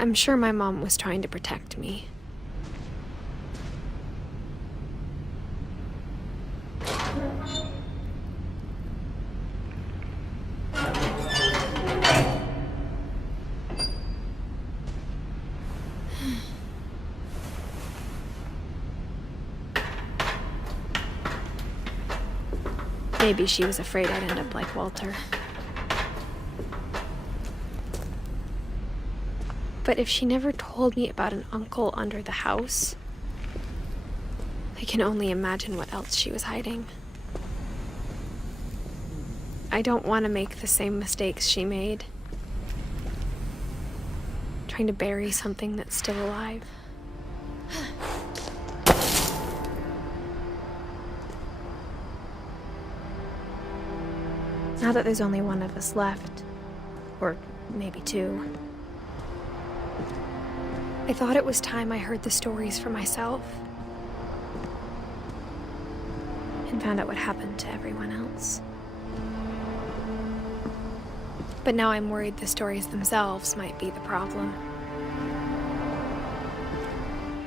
I'm sure my mom was trying to protect me. Maybe she was afraid I'd end up like Walter. But if she never told me about an uncle under the house, I can only imagine what else she was hiding. I don't want to make the same mistakes she made. Trying to bury something that's still alive. Now that there's only one of us left, or maybe two, I thought it was time I heard the stories for myself and found out what happened to everyone else. But now I'm worried the stories themselves might be the problem.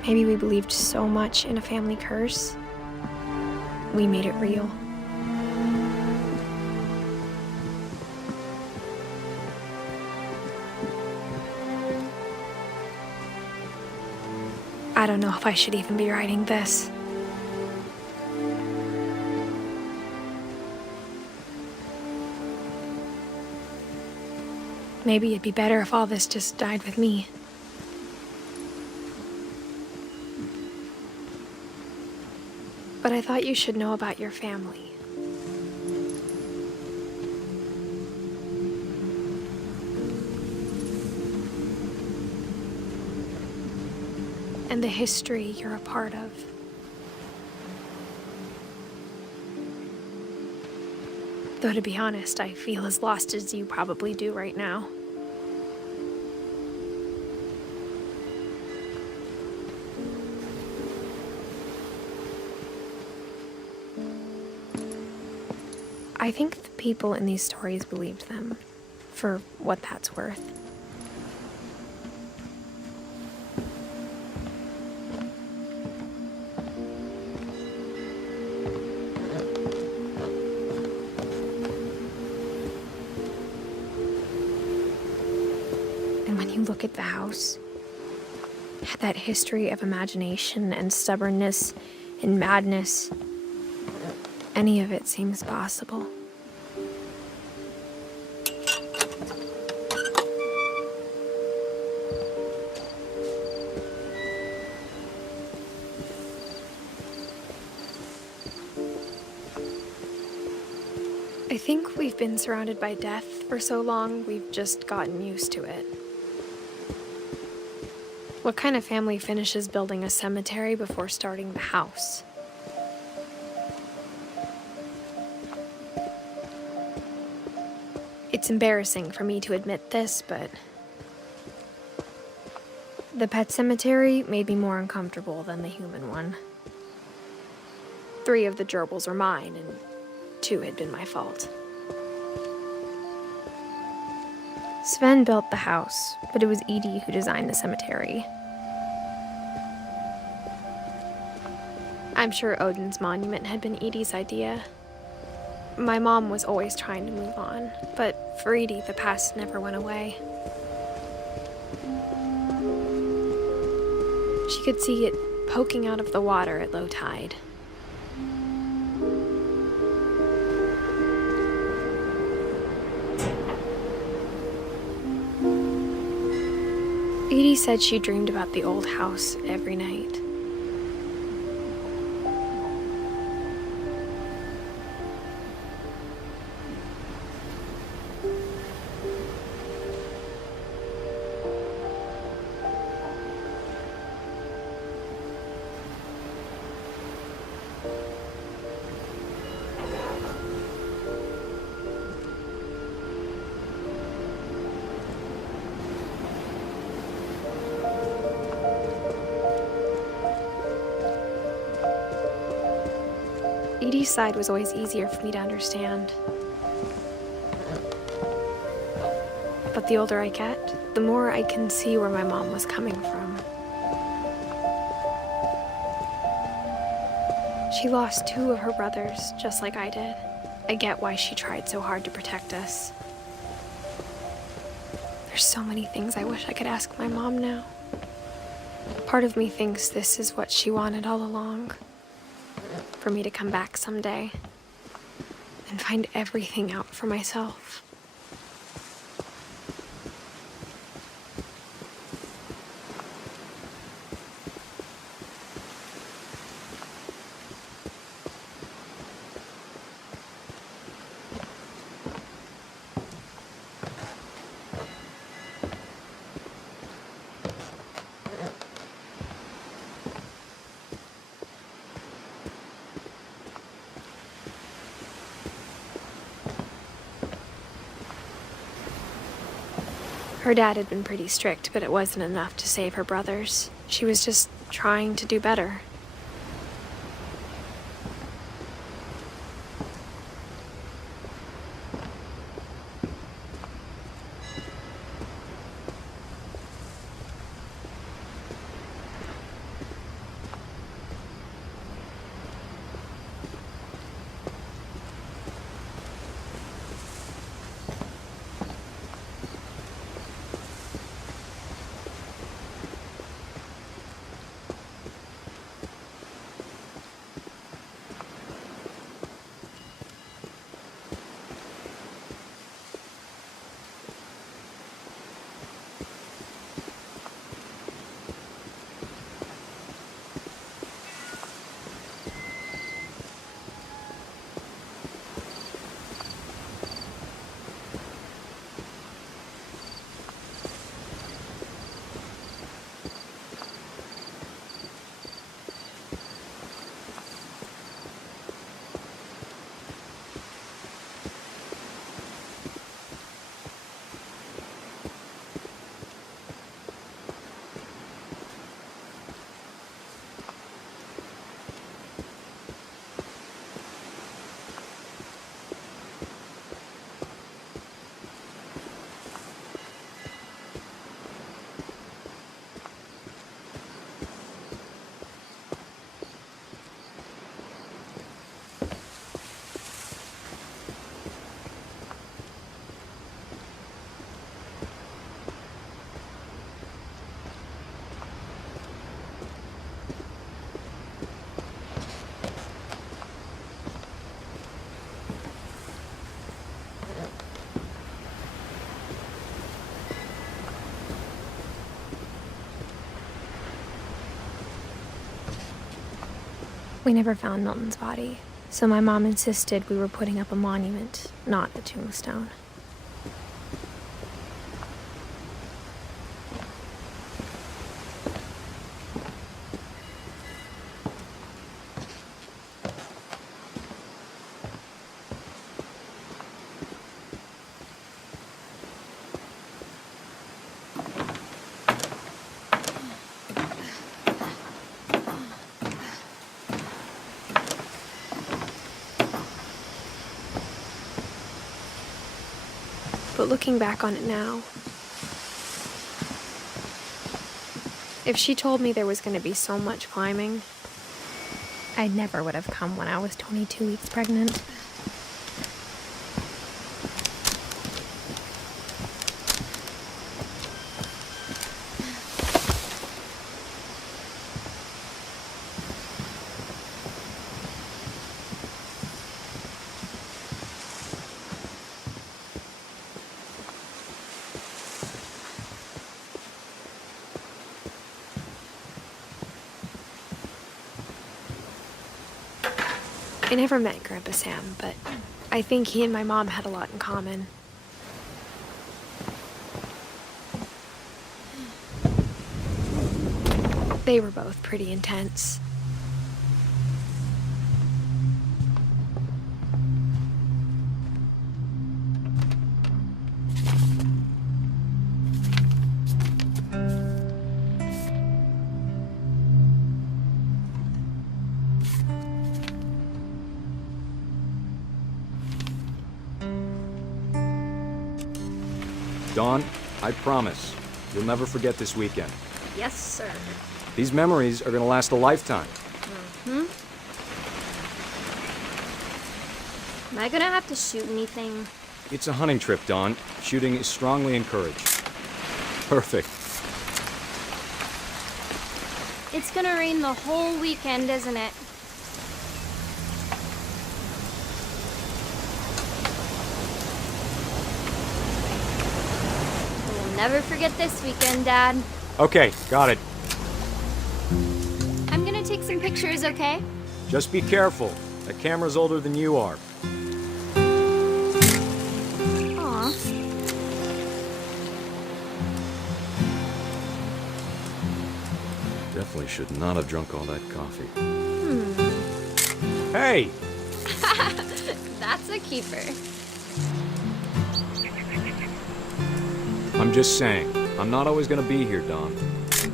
Maybe we believed so much in a family curse, we made it real. I don't know if I should even be writing this. Maybe it'd be better if all this just died with me. But I thought you should know about your family. And the history you're a part of. Though to be honest, I feel as lost as you probably do right now. I think the people in these stories believed them, for what that's worth. And when you look at the house, it had that history of imagination and stubbornness and madness. Any of it seems possible. I think we've been surrounded by death for so long, we've just gotten used to it. What kind of family finishes building a cemetery before starting the house? It's embarrassing for me to admit this, but the pet cemetery made me more uncomfortable than the human one. 3 of the gerbils are mine, and 2 had been my fault. Sven built the house, but it was EDITH who designed the cemetery. I'm sure Odin's monument had been EDITH's idea. My mom was always trying to move on, but for EDITH, the past never went away. She could see it poking out of the water at low tide. EDITH said she dreamed about the old house every night. EDITH's side was always easier for me to understand. But the older I get, the more I can see where my mom was coming from. She lost 2 of her brothers, just like I did. I get why she tried so hard to protect us. There's so many things I wish I could ask my mom now. Part of me thinks this is what she wanted all along. For me to come back someday and find everything out for myself. Her dad had been pretty strict, but it wasn't enough to save her brothers. She was just trying to do better. We never found Milton's body, so my mom insisted we were putting up a monument, not a tombstone. But looking back on it now, if she told me there was going to be so much climbing, I never would have come when I was 22 weeks pregnant. I never met Grandpa Sam, but I think he and my mom had a lot in common. They were both pretty intense. Dawn, I promise, you'll never forget this weekend. Yes, sir. These memories are gonna last a lifetime. Am I gonna have to shoot anything? It's a hunting trip, Dawn. Shooting is strongly encouraged. Perfect. It's gonna rain the whole weekend, isn't it? We'll never forget this weekend, Dad. Okay, got it. I'm gonna take some pictures, okay? Just be careful. That camera's older than you are. Aw. Definitely should not have drunk all that coffee. Hey! That's a keeper. I'm just saying, I'm not always gonna be here, Dawn.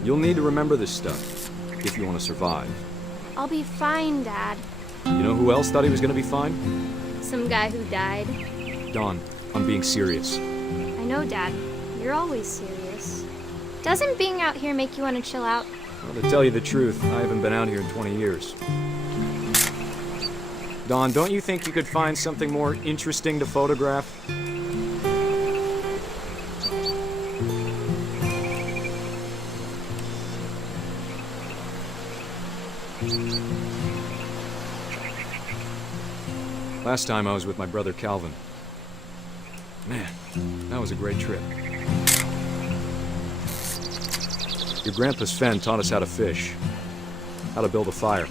You'll need to remember this stuff, if you want to survive. I'll be fine, Dad. You know who else thought he was gonna be fine? Some guy who died. Dawn, I'm being serious. I know, Dad. You're always serious. Doesn't being out here make you want to chill out? Well, to tell you the truth, I haven't been out here in 20 years. Dawn, don't you think you could find something more interesting to photograph? Last time I was with my brother Calvin. Man, that was a great trip. Your grandpa Sven taught us how to fish, how to build a fire.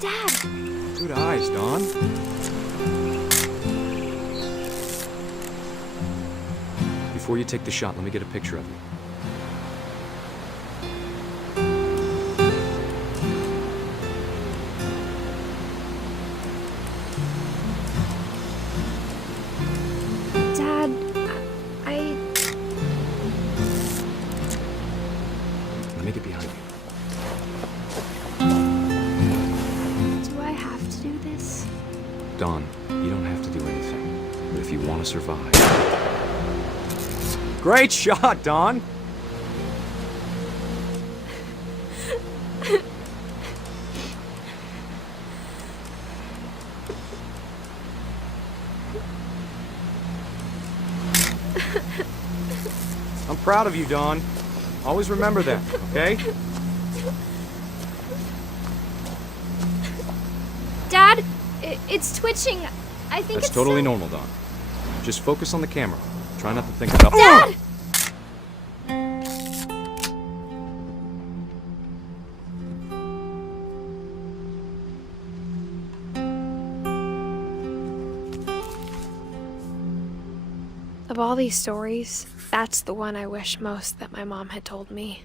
Dad! Good eyes, Dawn. Before you take the shot, let me get a picture of you. Dad, Let me get behind you. do I have to do this? Dawn, you don't have to do anything. But if you want to survive... Great shot, Dawn! I'm proud of you, Dawn. Always remember that, okay? Dad, it's twitching. I think That's it's totally so- normal, Dawn. Just focus on the camera. Try not to think about... Dad! Of all these stories, that's the one I wish most that my mom had told me.